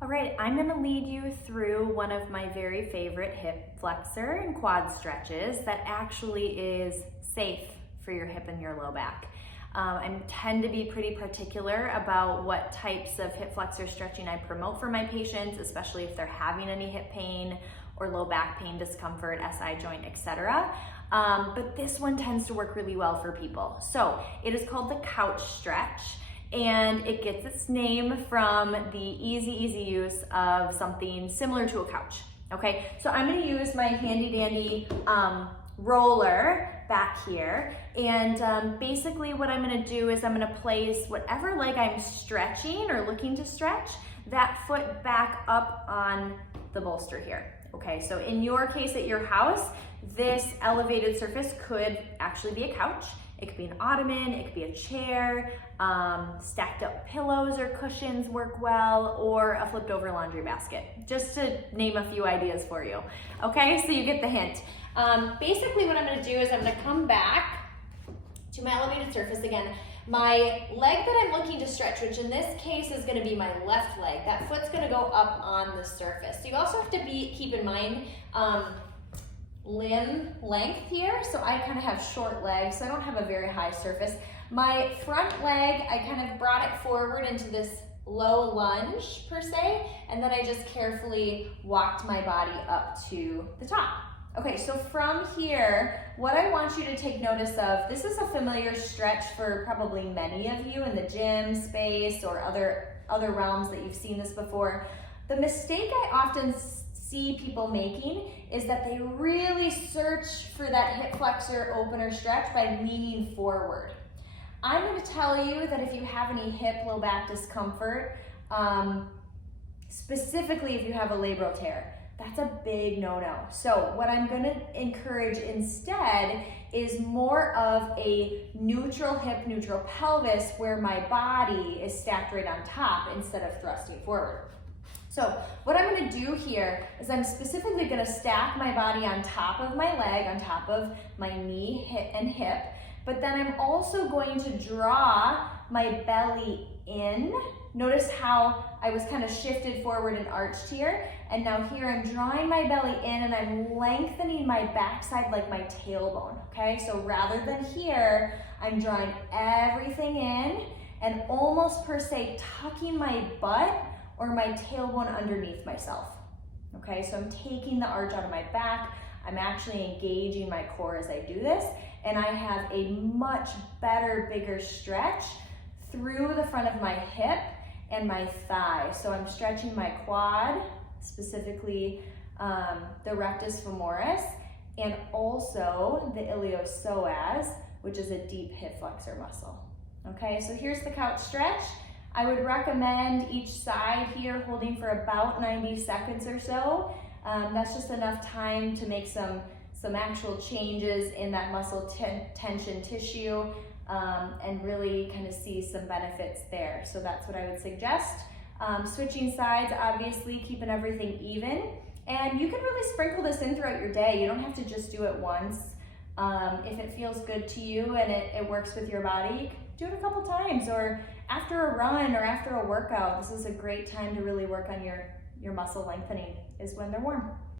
All right, I'm gonna lead you through one of my very favorite hip flexor and quad stretches that actually is safe for your hip and your low back. I tend to be pretty particular about what types of hip flexor stretching I promote for my patients, especially if they're having any hip pain or low back pain, discomfort, SI joint, etc. But this one tends to work really well for people. So it is called the couch stretch, and it gets its name from the easy use of something similar to a couch. Okay, so I'm gonna use my handy dandy roller back here, and basically what I'm gonna do is I'm gonna place whatever leg I'm stretching or looking to stretch, that foot back up on the bolster here. Okay, so in your case at your house, this elevated surface could actually be a couch. It could be an ottoman, it could be a chair, stacked up pillows or cushions work well, or a flipped over laundry basket, just to name a few ideas for you. Okay, so you get the hint. Basically what I'm gonna do is I'm gonna come back to my elevated surface again. My leg that I'm looking to stretch, which in this case is gonna be my left leg, that foot's gonna go up on the surface. So you also have to keep in mind limb length here. So I kind of have short legs, so I don't have a very high surface. My front leg, I kind of brought it forward into this low lunge per se, and then I just carefully walked my body up to the top. Okay, so from here, what I want you to take notice of, this is a familiar stretch for probably many of you in the gym space or other realms that you've seen this before. The mistake I often see people making is that they really search for that hip flexor opener stretch by leaning forward. I'm going to tell you that if you have any hip low back discomfort, specifically if you have a labral tear, that's a big no-no. So what I'm going to encourage instead is more of a neutral hip, neutral pelvis where my body is stacked right on top instead of thrusting forward. So what I'm gonna do here is I'm specifically gonna stack my body on top of my leg, on top of my knee and hip, but then I'm also going to draw my belly in. Notice how I was kind of shifted forward and arched here, and now here I'm drawing my belly in and I'm lengthening my backside like my tailbone, okay? So rather than here, I'm drawing everything in and almost per se tucking my butt or my tailbone underneath myself. Okay, so I'm taking the arch out of my back, I'm actually engaging my core as I do this, and I have a much better, bigger stretch through the front of my hip and my thigh. So I'm stretching my quad, specifically the rectus femoris, and also the iliopsoas, which is a deep hip flexor muscle. Okay, so here's the couch stretch. I would recommend each side here holding for about 90 seconds or so. That's just enough time to make some actual changes in that muscle tension tissue and really kind of see some benefits there. So that's what I would suggest. Switching sides, obviously keeping everything even. And you can really sprinkle this in throughout your day. You don't have to just do it once. If it feels good to you and it works with your body, do it a couple times, or after a run or after a workout. This is a great time to really work on your muscle lengthening, is when they're warm.